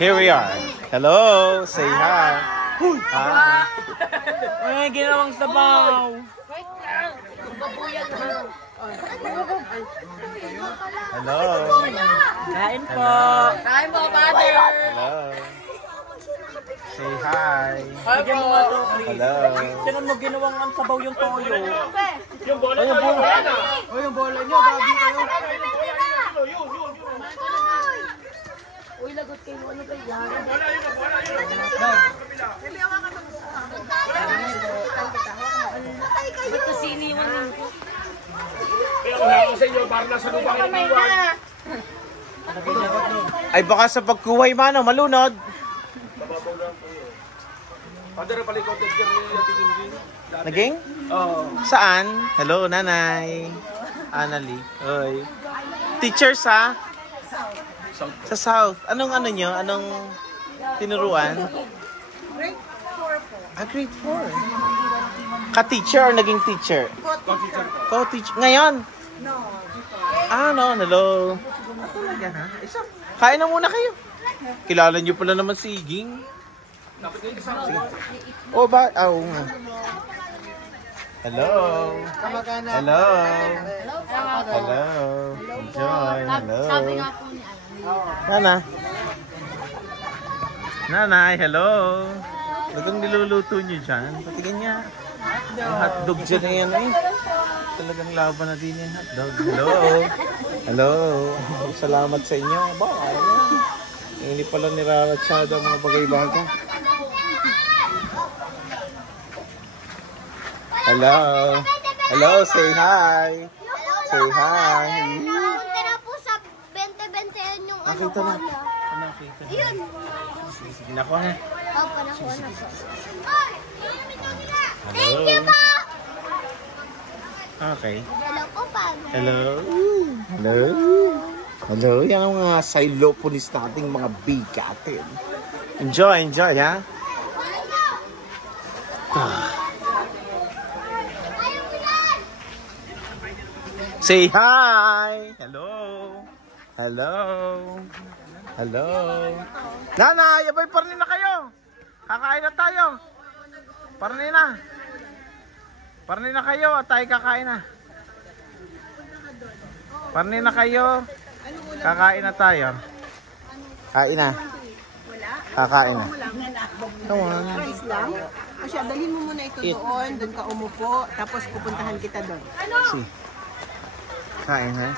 Here we are. Hello, say hi. Hi. Ay, ginawang sabaw. Hello. Kain po. Kain po, father. Hello. Say hi. Bigyan mo nga to, please. Hello. Tingnan mo, ginawang ang sabaw yung toyo. Yung bola nyo, yung bola nyo, babi kayo. Uy, lagot kayo. Ano ba yan? Ito siniwan ko. Ay baka sa pagkuhay mano, malunod. Naging? Oo. Saan? Hello, nanay. Annalie. Oy. Teacher sa? Sa South. Anong ano nyo? Anong tinuruan? Grade 4 po. Ah, grade 4. Ka-teacher or naging teacher? Co-teacher. Co-teacher. Ngayon? No. Ah, no. Hello. Talaga ha? Kain na muna kayo. Kilala nyo pala naman si Iging. Sige. Oh, ba? Oo nga. Hello. Hello. Hello. Enjoy. Hello. Sabi nga po ni Nana. Nanay, hello. Talagang niluluto nyo dyan. Patigyan niya. Ang hotdog dyan na yan eh. Talagang laban na din yung hotdog. Hello. Hello. Salamat sa inyo. Ba, hindi pala niraratsada ang mga bagay-bagay. Hello. Hello, say hi. Say hi. Tira po sa 20-20 yung ano Nakita na. niya. Nakita na. Yun. Sige, sige. Nakuha na. Oh, panahon na po. Hello. Thank you po. Okay. Hello po, Pag. Hello. Hello. Hello. Yan ang mga Xylopolis nating mga bigatin. Enjoy, enjoy, ha? Say hi. Hello. Hello. Hello. Nanay, abay, parni na kayo. Kakain na tayo. Parni na. Parni na kayo at tayo kakain na. Parni na kayo. Kakain na tayo. Kain na. Kakain na. Come on. Rice lang. Kasi dalhin mo muna ito doon ka umupo, tapos pupuntahan kita doon. See. Kain ha.